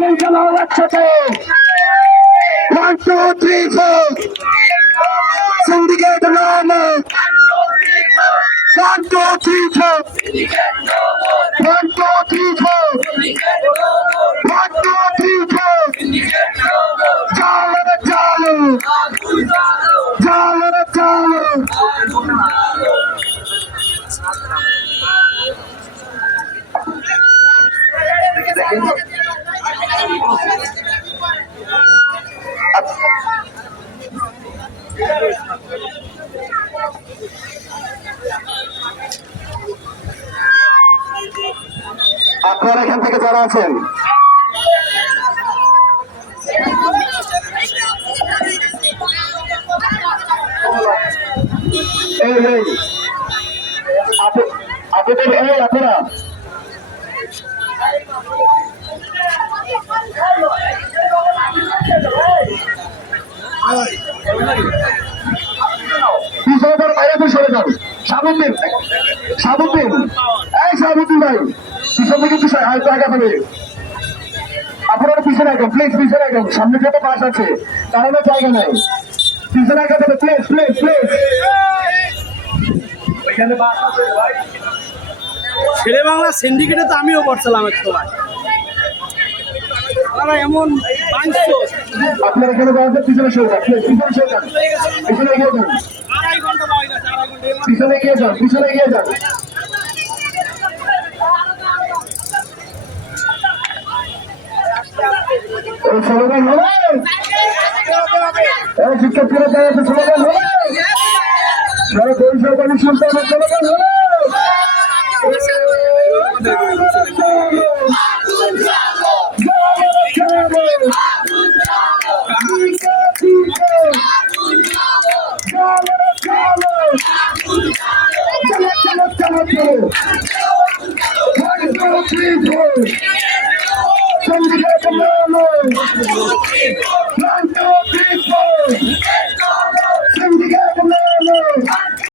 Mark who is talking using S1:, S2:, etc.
S1: আগুন জ্বালাও একসাথে। One two three four syndicate নামে। One two three four one two three four one two three four চালো রে চালো চালো রে চালো আপনারা এখান থেকে যারা আছেন আপনাদের এই আপনারা। সরে এই ভাই আপনারা পিছনে একদম প্লিজ পিছনে একদম সামনে যত বাস আছে, তাহলে জায়গা নেই। পিছনে একদম প্লিজ প্লিজ প্লিজ বাস
S2: ছেলে বাংলা সিন্ডিকেটে তো আমিও পড়ছিলাম এক সময় তারা এমন
S1: আপনারা এখানে যাওয়ার পিছনে সরে যান। প্লিজ পিছনে সরে যান। পিছনে এগিয়ে যান।
S2: আড়াই ঘণ্টা পাওয়া গেছে আড়াই ঘণ্টা। এমন
S1: পিছনে এগিয়ে যান পিছনে এগিয়ে যান। এই স্লোগান হলো এই শিক্ষার্থীরা স্লোগান হলো সারা সরকারি সন্তানের স্লোগান হলো One, two, three, four.